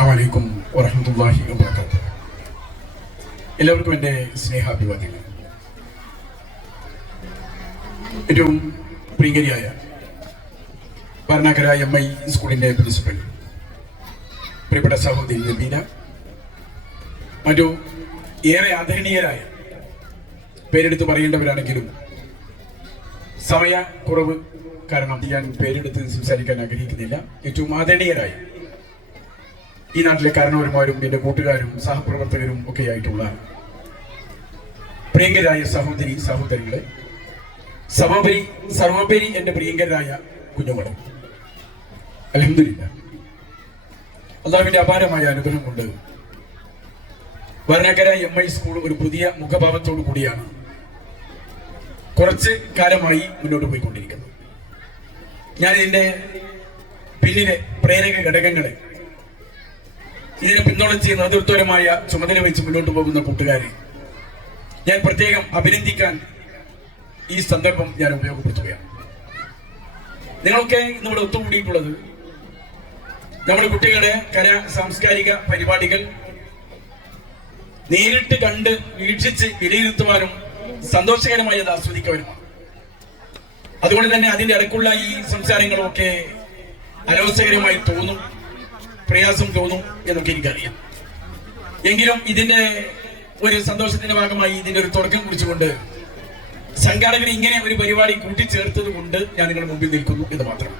അസ്സലാമു അലൈക്കും വറഹ്മത്തുള്ളാഹി വബറകാതുഹു. എല്ലാവർക്കും എൻ്റെ സ്നേഹാഭിവാദ്യങ്ങൾ. ഏറ്റവും പ്രിയങ്കരിയായ ഭരണകര MI സ്കൂളിൻ്റെ പ്രിൻസിപ്പൽ പ്രിയപ്പെട്ട സഹോദരി നബീന, മറ്റു ഏറെ ആദരണീയരായ പേരെടുത്ത് പറയേണ്ടവരാണെങ്കിലും സമയക്കുറവ് കാരണം ഞാൻ പേരെടുത്ത് സംസാരിക്കാൻ ആഗ്രഹിക്കുന്നില്ല. ഏറ്റവും ആദരണീയരായ ഈ നാട്ടിലെ കാരണവന്മാരും എൻ്റെ കൂട്ടുകാരും സഹപ്രവർത്തകരും ഒക്കെ ആയിട്ടുള്ള പ്രിയങ്കരായ സഹോദരി സഹോദരികളെ, സർവോപരി എൻ്റെ പ്രിയങ്കരായ കുഞ്ഞുങ്ങളും, അൽഹംദുലില്ലാഹ് അല്ലാഹുവിന്റെ അപാരമായ അനുഗ്രഹം കൊണ്ട് ഭരണകര MI സ്കൂൾ ഒരു പുതിയ മുഖഭാവത്തോടു കൂടിയാണ് കുറച്ച് കാലമായി മുന്നോട്ട് പോയിക്കൊണ്ടിരിക്കുന്നത്. ഞാൻ ഇതിന്റെ പിന്നിലെ പ്രേരക ഘടകങ്ങളെ, ഇതിനെ പിന്തുണച്ച് നേതൃത്വപരമായ ചുമതല വെച്ച് മുന്നോട്ട് പോകുന്ന കൂട്ടുകാരെ ഞാൻ പ്രത്യേകം അഭിനന്ദിക്കാൻ ഈ സന്ദർഭം ഞാൻ ഉപയോഗപ്പെടുത്തുകയാണ്. നിങ്ങളൊക്കെ നമ്മുടെ ഒത്തുകൂടിയിട്ടുള്ളത് നമ്മുടെ കുട്ടികളുടെ സാംസ്കാരിക പരിപാടികൾ നേരിട്ട് കണ്ട് വീക്ഷിച്ച് വിലയിരുത്തുവാനും സന്തോഷകരമായി അത് ആസ്വദിക്കുവാനുമാണ്. അതുകൊണ്ട് തന്നെ അതിന്റെ ഇടയ്ക്കുള്ള ഈ സംസാരങ്ങളൊക്കെ അരോചകരമായി തോന്നും, പ്രയാസം തോന്നും എന്നൊക്കെ എനിക്കറിയാം. എങ്കിലും ഇതിന്റെ ഒരു സന്തോഷത്തിന്റെ ഭാഗമായി ഇതിന്റെ ഒരു തുടക്കം കുറിച്ചുകൊണ്ട് സംഘാടകർ ഇങ്ങനെ ഒരു പരിപാടി കൂട്ടിച്ചേർത്തത് കൊണ്ട് ഞാൻ നിങ്ങളുടെ മുമ്പിൽ നിൽക്കുന്നു എന്ന് മാത്രം.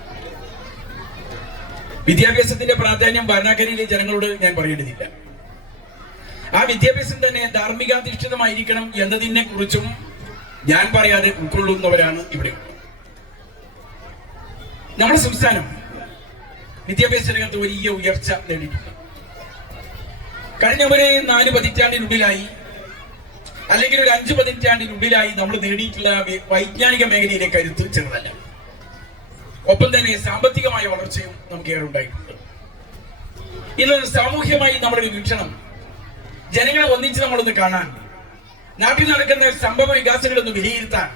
വിദ്യാഭ്യാസത്തിന്റെ പ്രാധാന്യം ഭരണകരയിലെ ജനങ്ങളോട് ഞാൻ പറയേണ്ടതില്ല. ആ വിദ്യാഭ്യാസം തന്നെ ധാർമ്മികാധിഷ്ഠിതമായിരിക്കണം എന്നതിനെ കുറിച്ചും ഞാൻ പറയാതെ ഉൾക്കൊള്ളുന്നവരാണ് ഇവിടെ. നമ്മുടെ സംസ്ഥാനം വിദ്യാഭ്യാസ രംഗത്ത് വലിയ ഉയർച്ച നേടിയിട്ടുണ്ട്. കഴിഞ്ഞ ഒരു 4 പതിറ്റാണ്ടിനുള്ളിലായി അല്ലെങ്കിൽ ഒരു 5 പതിറ്റാണ്ടിനുള്ളിലായി നമ്മൾ നേടിയിട്ടുള്ള വൈജ്ഞാനിക മേഖലയിലെ കരുത്ത് ചെറുതല്ല. ഒപ്പം തന്നെ സാമ്പത്തികമായ വളർച്ചയും നമുക്ക് ഏറെ ഉണ്ടായിട്ടുണ്ട്. ഇന്ന് സാമൂഹ്യമായി നമ്മുടെ ഒരു വീക്ഷണം, ജനങ്ങളെ ഒന്നിച്ച് നമ്മളൊന്ന് കാണാൻ, നാട്ടിൽ നടക്കുന്ന സംഭവ വികാസങ്ങളൊന്ന് വിലയിരുത്താൻ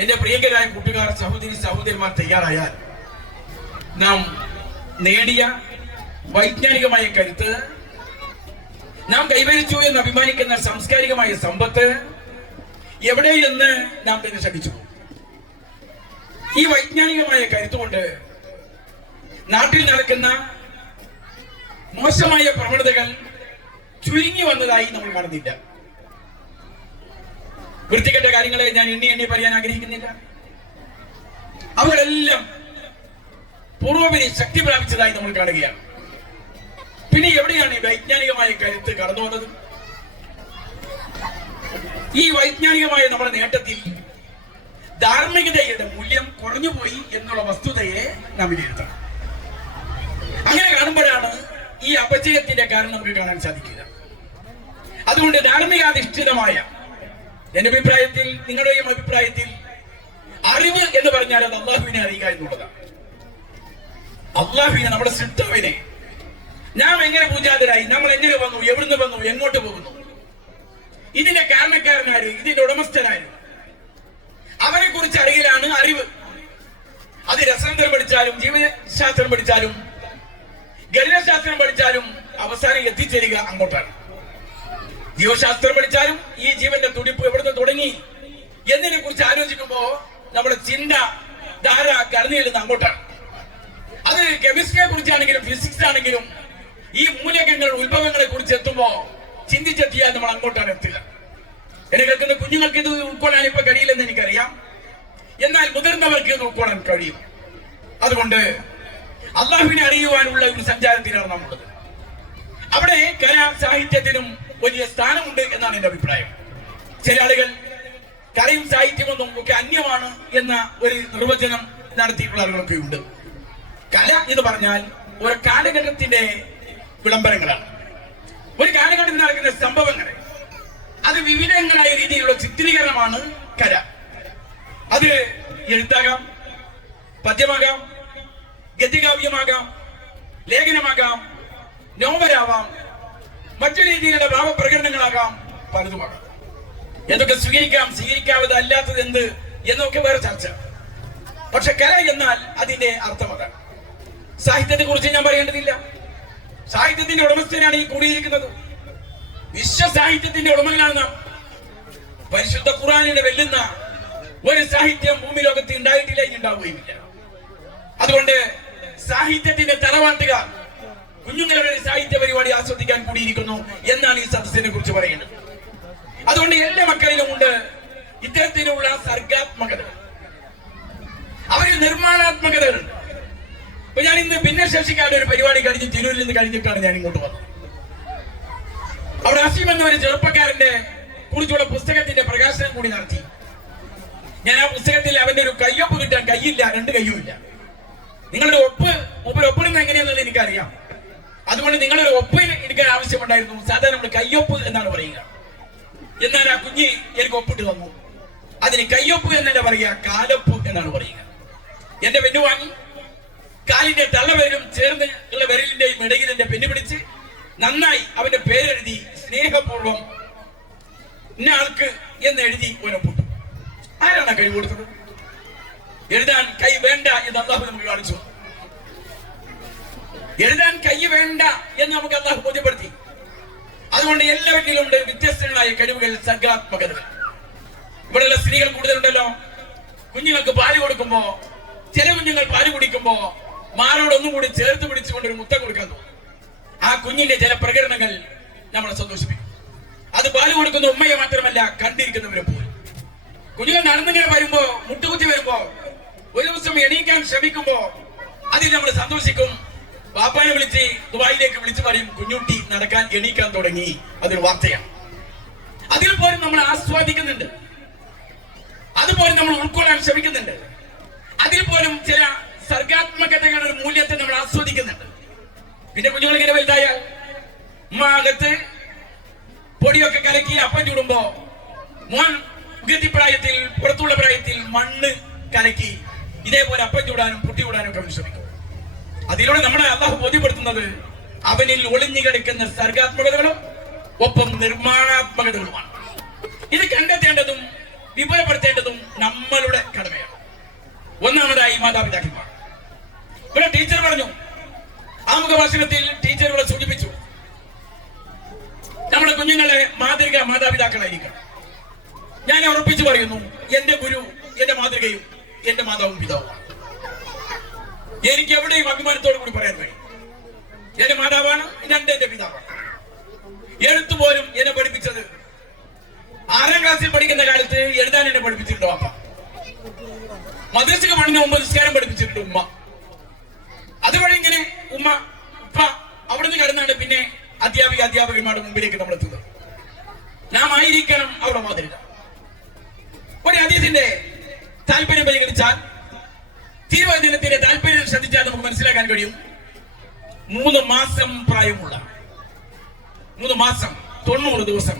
എന്റെ പ്രിയങ്കരായ കൂട്ടുകാർ, സഹോദരിമാർ തയ്യാറായാൽ നാം നേടിയ വൈജ്ഞാനികമായ കരുത്ത്, നാം കൈവരിച്ചു എന്ന് അഭിമാനിക്കുന്ന സാംസ്കാരികമായ സമ്പത്ത് എവിടെയെന്ന് നാം തന്നെ ശ്രമിച്ചു. ഈ വൈജ്ഞാനികമായ കരുത്തുകൊണ്ട് നാട്ടിൽ നടക്കുന്ന മോശമായ പ്രവണതകൾ ചുരുങ്ങി വന്നതായി നമ്മൾ കാണുന്നില്ല. വൃത്തികെട്ട കാര്യങ്ങളെ ഞാൻ എണ്ണി പറയാൻ ആഗ്രഹിക്കുന്നില്ല. അവരെല്ലാം പൂർവ്വപരി ശക്തി പ്രാപിച്ചതായി നമ്മൾ കാണുകയാണ്. പിന്നെ എവിടെയാണ് ഈ വൈജ്ഞാനികമായ കരുത്ത് കടന്നു വന്നത്? ഈ വൈജ്ഞാനികമായ നമ്മുടെ നേട്ടത്തിൽ ധാർമ്മികതയുടെ മൂല്യം കുറഞ്ഞുപോയി എന്നുള്ള വസ്തുതയെ നാം വിലയിരുത്തണം. അങ്ങനെ കാണുമ്പോഴാണ് ഈ അപജയത്തിന്റെ കാരണം നമുക്ക് കാണാൻ സാധിക്കുക. അതുകൊണ്ട് ധാർമ്മികാധിഷ്ഠിതമായ, എന്റെ അഭിപ്രായത്തിൽ, നിങ്ങളുടെയും അഭിപ്രായത്തിൽ, അറിവ് എന്ന് പറഞ്ഞാൽ അത് അള്ളാഹുവിനെ അറിയുക എന്നുള്ളതാണ്. അള്ളാഹുവിനെ, നമ്മുടെ സൃഷ്ടാവിനെ നാം എങ്ങനെ പൂജാതരായി, നമ്മൾ എങ്ങനെ വന്നു, എവിടുന്ന് വന്നു, എങ്ങോട്ട് പോകുന്നു, ഇതിന്റെ കാരണക്കാരനാര്, ഇതിന്റെ ഉടമസ്ഥനാര്, അവരെ കുറിച്ച് അറിയലാണ് അറിവ്. അത് രസതന്ത്രം പഠിച്ചാലും ജീവശാസ്ത്രം പഠിച്ചാലും ഗണിതശാസ്ത്രം പഠിച്ചാലും അവസാനം എത്തിച്ചേരുക അങ്ങോട്ടാണ്. ജീവശാസ്ത്രം പഠിച്ചാലും ഈ ജീവന്റെ തുടിപ്പ് എവിടുന്ന് തുടങ്ങി എന്നതിനെ കുറിച്ച് ആലോചിക്കുമ്പോ നമ്മുടെ ചിന്ത ധാര കടന്നു ചെല്ലുന്ന അങ്ങോട്ടാണ്. അത് കെമിസ്ട്രിയെ കുറിച്ചാണെങ്കിലും ഫിസിക്സ് ആണെങ്കിലും ഈ മൂലകങ്ങൾ, ഉത്ഭവങ്ങളെ കുറിച്ച് എത്തുമ്പോ ചിന്തിച്ചെത്തിയാൽ നമ്മൾ അങ്ങോട്ടാണ് എത്തുക. എന്നെ കേൾക്കുന്ന കുഞ്ഞുങ്ങൾക്ക് ഇത് ഉൾക്കൊള്ളാൻ ഇപ്പൊ കഴിയില്ലെന്ന് എനിക്കറിയാം. എന്നാൽ മുതിർന്നവർക്ക് ഇത് ഉൾക്കൊള്ളാൻ കഴിയും. അതുകൊണ്ട് അള്ളാഹുവിനെ അറിയുവാനുള്ള ഒരു സഞ്ചാരത്തിലാണ് നമ്മളുള്ളത്. അവിടെ കലാ സാഹിത്യത്തിനും വലിയ സ്ഥാനമുണ്ട് എന്നാണ് എന്റെ അഭിപ്രായം. ചില ആളുകൾ കലയും സാഹിത്യമൊന്നും ഒക്കെ അന്യമാണ് എന്ന ഒരു നിർവചനം നടത്തിയിട്ടുള്ള ആളുകളൊക്കെ ഉണ്ട്. കല എന്ന് പറഞ്ഞാൽ ഒരു കാലഘട്ടത്തിന്റെ വിളംബരങ്ങളാണ്. ഒരു കാലഘട്ടത്തിൽ നടക്കുന്ന സംഭവങ്ങളെ അത് വിവിധങ്ങളായ രീതിയിലുള്ള ചിത്രീകരണമാണ് കല. അത് എഴുത്താകാം, പദ്യമാകാം, ഗദ്യകാവ്യമാകാം, ലേഖനമാകാം, നോവലാവാം, മറ്റു രീതിയിലുള്ള ഭാവപ്രകടനങ്ങളാകാം, പലതുമാകാം. എന്തൊക്കെ സ്വീകരിക്കാവത് അല്ലാത്തത് എന്ത് എന്നൊക്കെ വേറെ ചർച്ച. പക്ഷെ കല എന്നാൽ അതിന്റെ അർത്ഥം അതാണ്. സാഹിത്യത്തെ കുറിച്ച് ഞാൻ പറയേണ്ടതില്ല. സാഹിത്യത്തിന്റെ ഉടമസ്ഥനാണ് ഈ കൂടിയിരിക്കുന്നത്. വിശ്വസാഹിത്യത്തിന്റെ ഉടമകളാണ് നാം. പരിശുദ്ധ ഖുർആനിനെ വെല്ലുന്ന ഒരു സാഹിത്യം ഭൂമി ലോകത്ത് ഉണ്ടായിട്ടില്ല, ഇനി ഉണ്ടാവുകയുമില്ല. അതുകൊണ്ട് സാഹിത്യത്തിന്റെ തറവാട്ടുകാർ കുഞ്ഞുങ്ങളുടെ സാഹിത്യ പരിപാടി ആസ്വദിക്കാൻ കൂടിയിരിക്കുന്നു എന്നാണ് ഈ സദസ്സിനെ കുറിച്ച് പറയുന്നത്. അതുകൊണ്ട് എല്ലാ മക്കളിലും ഉണ്ട് ഇത്തരത്തിലുള്ള സർഗാത്മകത, അവര് നിർമ്മാണാത്മകതകളുണ്ട്. അപ്പൊ ഞാൻ ഇന്ന് ഭിന്നശേഷിക്കാരുടെ ഒരു പരിപാടി കഴിഞ്ഞ് തിരൂരിൽ നിന്ന് കഴിഞ്ഞിട്ടാണ് ഞാൻ ഇങ്ങോട്ട് വന്നത്. അവിടെ അസീം എന്ന ഒരു ചെറുപ്പക്കാരന്റെ കുറിച്ചുള്ള പുസ്തകത്തിന്റെ പ്രകാശനം കൂടി നടത്തി. ഞാൻ ആ പുസ്തകത്തിൽ അവന്റെ ഒരു കയ്യൊപ്പ് കിട്ടാൻ കൈയില്ല, 2 കയ്യും ഇല്ല. നിങ്ങളുടെ ഒപ്പ് ഒപ്പിടുന്ന എങ്ങനെയാണെന്ന് എനിക്കറിയാം. അതുകൊണ്ട് നിങ്ങളൊരു ഒപ്പ് എനിക്ക് ആവശ്യമുണ്ടായിരുന്നു. സാധാരണ നമ്മൾ കയ്യൊപ്പ് എന്നാണ് പറയുക. എന്നാൽ ആ കുഞ്ഞ് എനിക്ക് ഒപ്പിട്ട് തന്നു. അതിന് കയ്യൊപ്പ് എന്നല്ല പറയുക, കാലൊപ്പ് എന്നാണ് പറയുക. എന്റെ പെണ്ണ് വാങ്ങി കാലിന്റെ തള്ളവിരലും ചേർന്ന് ഉള്ള വിരലിന്റെയും ഇടയിൽ എന്റെ പെണ്ണ് പിടിച്ച് നന്നായി അവന്റെ പേരെഴുതി സ്നേഹപൂർവം ഇന്ന ആൾക്ക് എന്ന് എഴുതി ഒരൊപ്പിട്ടു. ആരാണ് കൈ കൊടുത്തത്? എഴുതാൻ കൈ വേണ്ട എന്ന് അള്ളാഹു നമുക്ക് കാണിച്ചു. എഴുതാൻ കൈ വേണ്ട എന്ന് നമുക്ക് അള്ളാഹു ബോധ്യപ്പെടുത്തി. അതുകൊണ്ട് എല്ലാവരിലും ഉണ്ട് വ്യത്യസ്തങ്ങളായ കഴിവുകൾ, സർഗാത്മകതകൾ. ഇവിടെയുള്ള സ്ത്രീകൾ കൂടുതലുണ്ടല്ലോ. കുഞ്ഞുങ്ങൾക്ക് പാല് കൊടുക്കുമ്പോ, ചില കുഞ്ഞുങ്ങൾ പാല് കുടിക്കുമ്പോ മാരോടൊന്നും കൂടി ചേർത്ത് പിടിച്ചുകൊണ്ട് ഒരു മുത്തം കൊടുക്കാൻ തോന്നും. ആ കുഞ്ഞിന്റെ ചില പ്രകടനങ്ങൾ നമ്മളെ സന്തോഷിപ്പിക്കും. അത് പാല് കൊടുക്കുന്ന ഉമ്മയെ മാത്രമല്ല, കണ്ടിരിക്കുന്നവരെ പോലും. കുഞ്ഞുങ്ങൾ നടന്നിങ്ങനെ വരുമ്പോ, മുട്ടുകുത്തി വരുമ്പോ, ഒരു ദിവസം എണീക്കാൻ ശ്രമിക്കുമ്പോ അതിൽ നമ്മൾ സന്തോഷിക്കും. ബാപ്പാനെ വിളിച്ച് ദുബായിലേക്ക് വിളിച്ചു പറയും, കുഞ്ഞുട്ടി നടക്കാൻ എണീക്കാൻ തുടങ്ങി. അതൊരു വാർത്തയാണ്. അതിൽ പോലും നമ്മൾ ആസ്വാദിക്കുന്നുണ്ട്, അതുപോലും നമ്മൾ ഉൾക്കൊള്ളാൻ ശ്രമിക്കുന്നുണ്ട്. അതിൽ പോലും ചില സർഗാത്മകതകളുടെ ഒരു മൂല്യത്തെ നമ്മൾ ആസ്വദിക്കുന്നുണ്ട്. പിന്നെ കുഞ്ഞുങ്ങൾ ഇങ്ങനെ വലുതായാൽ അകത്ത് പൊടിയൊക്കെ കലക്കി അപ്പം ചൂടുമ്പോ മോൻ ഗതിപ്രായത്തിൽ, പുറത്തുള്ള പ്രായത്തിൽ മണ്ണ് കലക്കി ഇതേപോലെ അപ്പം ചൂടാനും പുട്ടി ചൂടാനും ഒക്കെ ശ്രമിക്കും. അതിലൂടെ നമ്മളെ അള്ളാഹു ബോധ്യപ്പെടുത്തുന്നത് അവനിൽ ഒളിഞ്ഞു കിടക്കുന്ന സർഗാത്മകതകളും ഒപ്പം നിർമ്മാണാത്മകതകളുമാണ്. ഇത് കണ്ടെത്തേണ്ടതും വിപുലപ്പെടുത്തേണ്ടതും നമ്മളുടെ കടമയാണ്. ഒന്നാമതായി മാതാപിതാക്കന്മാർ. ഇവിടെ ടീച്ചർ പറഞ്ഞു, ആമുഖ ഭാഷണത്തിൽ ടീച്ചർ ഇവിടെ സൂചിപ്പിച്ചു, നമ്മുടെ കുഞ്ഞുങ്ങളെ മാതൃക മാതാപിതാക്കളായിരിക്കണം. ഞാൻ ഉറപ്പിച്ചു പറയുന്നു, എന്റെ ഗുരു എന്റെ മാതൃകയും എന്റെ മാതാവും പിതാവുമാണ്. എനിക്ക് എവിടെയും അഭിമാനത്തോടു കൂടി പറയാൻ കഴിയും, എന്റെ മാതാവാണ്, എന്റെ പിതാവാണ്. എഴുത്തു പോലും എന്നെ പഠിപ്പിച്ചത് 6ാം ക്ലാസ്സിൽ പഠിക്കുന്ന കാലത്ത് എഴുതാൻ എന്നെ പഠിപ്പിച്ചിട്ടുണ്ടോ അപ്പ. മദ്രസക്ക് പണിന് മുമ്പ് നിസ്കാരം പഠിപ്പിച്ചിട്ടുണ്ട് ഉമ്മ. അതുവഴി ഇങ്ങനെ ഉമ്മ ഉപ്പ അവിടുന്ന് കടന്നാണ് പിന്നെ അധ്യാപകന്മാരുടെ മുമ്പിലേക്ക് നമ്മൾ എത്തുന്നത്. നാം ആയിരിക്കണം അവിടെ മാതൃക. ഒരു ഹദീസിന്റെ താല്പര്യം പരിഗണിച്ചാൽ, തിരുവചനത്തിന്റെ താല്പര്യം ശ്രദ്ധിച്ചാൽ നമുക്ക് മനസ്സിലാക്കാൻ കഴിയും. 3 മാസം പ്രായമുള്ള 3 മാസം 90 ദിവസം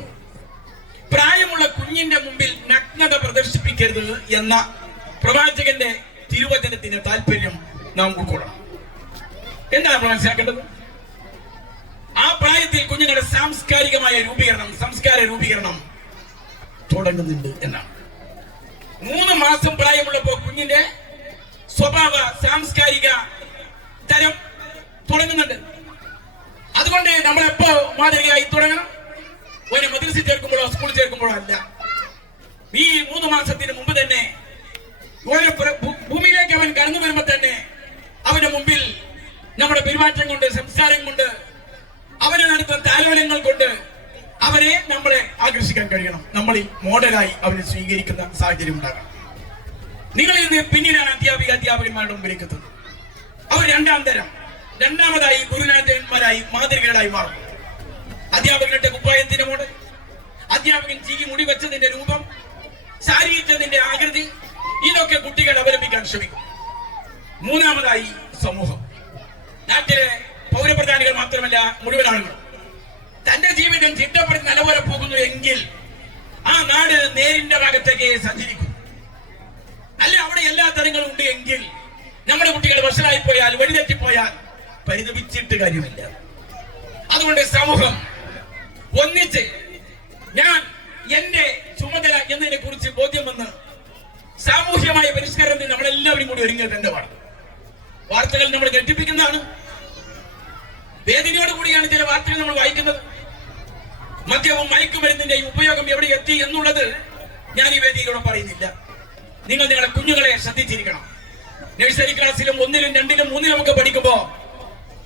പ്രായമുള്ള കുഞ്ഞിന്റെ മുമ്പിൽ നഗ്നത പ്രദർശിപ്പിക്കരുത് എന്ന പ്രവാചകന്റെ തിരുവചനത്തിന്റെ താല്പര്യം നാം ഉൾക്കൊള്ളണം. എന്താണ് നമ്മൾ മനസ്സിലാക്കേണ്ടത്? ആ പ്രായത്തിൽ കുഞ്ഞുങ്ങളുടെ സാംസ്കാരികമായ രൂപീകരണം, സംസ്കാര രൂപീകരണം തുടങ്ങുന്നുണ്ട് എന്നാണ്. 3 മാസം പ്രായമുള്ളപ്പോ കുഞ്ഞിന്റെ സ്വഭാവ സാംസ്കാരിക തരം തുടങ്ങുന്നുണ്ട്. അതുകൊണ്ട് നമ്മളെപ്പോ മാതൃകയായി തുടങ്ങണം? ഒരു മദ്രസയിൽ ചേർക്കുമ്പോഴോ സ്കൂളിൽ ചേർക്കുമ്പോഴോ അല്ല. ഈ 3 മാസത്തിന് മുമ്പ് തന്നെ ഭൂമിയിലേക്ക് അവൻ കടന്നു വരുമ്പോ തന്നെ അവന്റെ മുമ്പിൽ നമ്മുടെ പെരുമാറ്റം കൊണ്ട്, സംസ്കാരം കൊണ്ട്, അവനെ നടത്തുന്ന താലോലങ്ങൾ കൊണ്ട് അവരെ നമ്മളെ ആകർഷിക്കാൻ കഴിയണം. നമ്മൾ മോഡലായി അവനെ സ്വീകരിക്കുന്ന സാഹചര്യം ഉണ്ടാകണം. നിങ്ങൾ ഇന്ന് പിന്നീടാണ് അധ്യാപകന്മാരുടെ മുമ്പിലേക്ക് എത്തുന്നത്. അവർ 2ാം തരം, 2ാമതായി ഗുരുനാഥന്മാരായി മാതൃകകളായി മാറും. അധ്യാപകരുടെ കുപ്പായത്തിന്റെ മോഡൽ, അധ്യാപകൻ ചീകി മുടി വെച്ചതിന്റെ രൂപം, സാരിയിട്ടതിന്റെ ആകൃതി, ഇതൊക്കെ കുട്ടികൾ അവലംബിക്കാൻ ശ്രമിക്കും. 3ാമതായി സമൂഹം. നാട്ടിലെ പൗരപ്രധാനികൾ മാത്രമല്ല, മുഴുവൻ ആളുകളും തന്റെ ജീവിതം ചിട്ടപ്പെടുത്തി നല്ലപോലെ പോകുന്നു എങ്കിൽ ആ നാട് നേരിന്റെ ഭാഗത്തേക്ക് സഞ്ചരിക്കും. അല്ല, അവിടെ എല്ലാ തരങ്ങളും ഉണ്ട് എങ്കിൽ നമ്മുടെ കുട്ടികൾ വഷളായി പോയാൽ, വഴിതെറ്റിപ്പോയാൽ പരിതപിച്ചിട്ട് കാര്യമില്ല. അതുകൊണ്ട് സമൂഹം ഒന്നിച്ച് ഞാൻ എന്റെ ചുമതല എന്നതിനെ കുറിച്ച് ബോധ്യം വന്ന് സാമൂഹ്യമായ പരിഷ്കരണത്തിന് നമ്മളെല്ലാവരും കൂടി ഒരുങ്ങിയത് എന്റെ പാഠം. വാർത്തകൾ നമ്മൾ ഞെട്ടിപ്പിക്കുന്നതാണ്. വേദനയോട് കൂടിയാണ് ചില വാർത്തകൾ നമ്മൾ വായിക്കുന്നത്. മദ്യവും മയക്കുമരുന്നിന്റെയും ഉപയോഗം എവിടെ എത്തി എന്നുള്ളത് ഞാൻ ഈ വേദിയിലൂടെ പറയുന്നില്ല. നിങ്ങൾ നിങ്ങളുടെ കുഞ്ഞുങ്ങളെ ശ്രദ്ധിച്ചിരിക്കണം. നഴ്സറി ക്ലാസ്സിലും 1ലും 2ലും 3ലും ഒക്കെ പഠിക്കുമ്പോ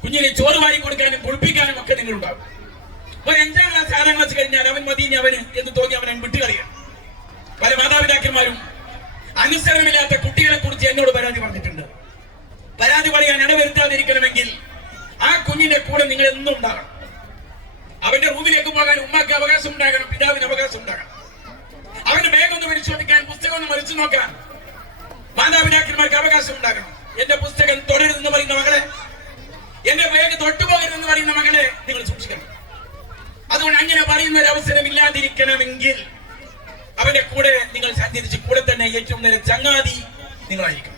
കുഞ്ഞിനെ ചോറ് വാരി കൊടുക്കാനും കുളിപ്പിക്കാനും ഒക്കെ നിങ്ങളുണ്ടാവും. ഒരു 5ാം ക്ലാസ് 6ാം ക്ലാസ് കഴിഞ്ഞാൽ അവൻ മതി അവന് എന്ന് തോന്നി അവനെ വിട്ടുകളയാണ്. പല മാതാപിതാക്കന്മാരും അനുസരണമില്ലാത്ത കുട്ടികളെ കുറിച്ച് എന്നോട് പരാതി പറഞ്ഞിട്ടുണ്ട്. പരാതി പറയാൻ ഇടവരുത്താതിരിക്കണമെങ്കിൽ ആ കുഞ്ഞിന്റെ കൂടെ നിങ്ങൾ എന്നും ഉണ്ടാകണം. അവന്റെ റൂമിലേക്ക് പോകാൻ ഉമ്മക്ക് അവകാശം ഉണ്ടാകണം, പിതാവിന് അവകാശം ഉണ്ടാകണം. അവന്റെ ബാഗ് ഒന്ന് പരിശോധിക്കാൻ, പുസ്തകം ഒന്ന് മറിച്ചു നോക്കാൻ മാതാപിതാക്കന്മാർക്ക് അവകാശം ഉണ്ടാകണം. എന്റെ പുസ്തകം തൊടരുതെന്ന് പറയുന്ന മകളെ, എന്റെ ബാഗ് തൊട്ടുപോകരുതെന്ന് പറയുന്ന മകളെ നിങ്ങൾ സൂക്ഷിക്കണം. അതുകൊണ്ട് അങ്ങനെ പറയുന്ന ഒരു അവസരം ഇല്ലാതിരിക്കണമെങ്കിൽ അവന്റെ കൂടെ നിങ്ങൾ സഞ്ചരിച്ച് കൂടെ തന്നെ ഏറ്റവും നേരെ ചങ്ങാതി നിങ്ങളായിരിക്കണം.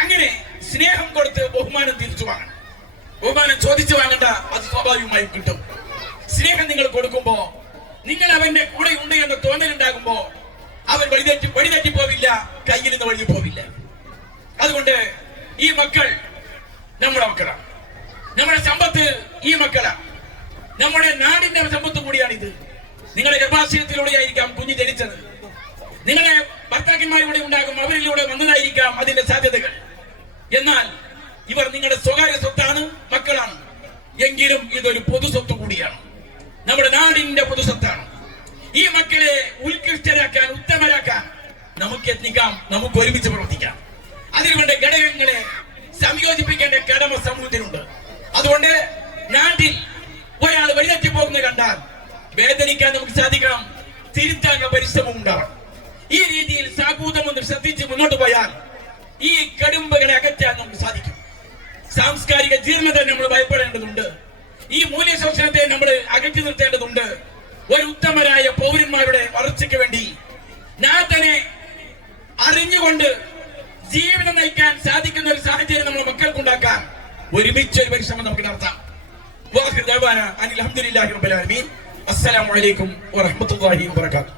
അങ്ങനെ സ്നേഹം കൊടുത്ത് ബഹുമാനം തിരിച്ചു വാങ്ങണം. ബഹുമാനം ചോദിച്ചു വാങ്ങണ്ട, അത് സ്വാഭാവികമായും കിട്ടും. സ്നേഹം നിങ്ങൾ കൊടുക്കുമ്പോ, നിങ്ങൾ അവന്റെ കൂടെ ഉണ്ട് എന്ന തോന്നലുണ്ടാകുമ്പോ അവൻ വഴിതെറ്റി പോവില്ല, കയ്യിൽ നിന്ന് വഴി പോവില്ല. അതുകൊണ്ട് ഈ മക്കൾ നമ്മുടെ മക്കളാണ്, നമ്മുടെ സമ്പത്ത് ഈ മക്കളാണ്, നമ്മുടെ നാടിന്റെ സമ്പത്ത് കൂടിയാണിത്. നിങ്ങളുടെ ഗർഭാശയത്തിലൂടെയായിരിക്കാം കുഞ്ഞ് ജനിച്ചത്, നിങ്ങളുടെ ഭർത്താക്കന്മാരിലൂടെ ഉണ്ടാകും, അവരിലൂടെ വന്നതായിരിക്കാം അതിന്റെ സാധ്യതകൾ. എന്നാൽ ഇവർ നിങ്ങളുടെ സ്വകാര്യ സ്വത്താണ്, മക്കളാണ്. എങ്കിലും ഇതൊരു പൊതു സ്വത്ത് കൂടിയാണ്, നമ്മുടെ നാടിന്റെ പൊതു സ്വത്താണ്. ഈ മക്കളെ ഉത്കൃഷ്ടരാക്കാൻ, ഉത്തമരാക്കാൻ നമുക്ക് യത്നിക്കാം, നമുക്ക് ഒരുമിച്ച് പ്രവർത്തിക്കാം. അതിനുവേണ്ട ഘടകങ്ങളെ സംയോജിപ്പിക്കേണ്ട കടമ സമൂഹത്തിനുണ്ട്. അതുകൊണ്ട് നാട്ടിൽ ഒരാൾ വഴിതെറ്റി പോകുന്നത് കണ്ടാൽ വേദനിക്കാൻ നമുക്ക് സാധിക്കണം, തിരുത്താനുള്ള പരിശ്രമം ഉണ്ടാവണം. ഈ രീതിയിൽ സാഹൂതം ഒന്ന് ശ്രദ്ധിച്ച് മുന്നോട്ട് പോയാൽ ഈ കടുമ്പകളെ അകറ്റാൻ നമുക്ക് സാധിക്കും. സാംസ്കാരിക ജീർണത നമ്മൾ ഭയപ്പെടേണ്ടതുണ്ട്. ഈ മൂല്യശോഷണത്തെ നമ്മൾ അകറ്റി നിർത്തേണ്ടതുണ്ട്. ഒരു ഉത്തമരായ പൗരന്മാരുടെ വളർച്ചയ്ക്ക് വേണ്ടി നാഥനെ അറിഞ്ഞുകൊണ്ട് ജീവിതം നയിക്കാൻ സാധിക്കുന്ന ഒരു സാഹചര്യം നമ്മുടെ മക്കൾക്കുണ്ടാക്കാൻ ഒരുമിച്ച് ഒരു പരിശ്രമം നമുക്ക് നടത്താം. അനിൽ അൽഹംദുലില്ലാഹി റബ്ബിൽ ആലമീൻ. അസ്സലാമു അലൈക്കും വറഹ്മത്തുള്ളാഹി വബറകാതുഹു.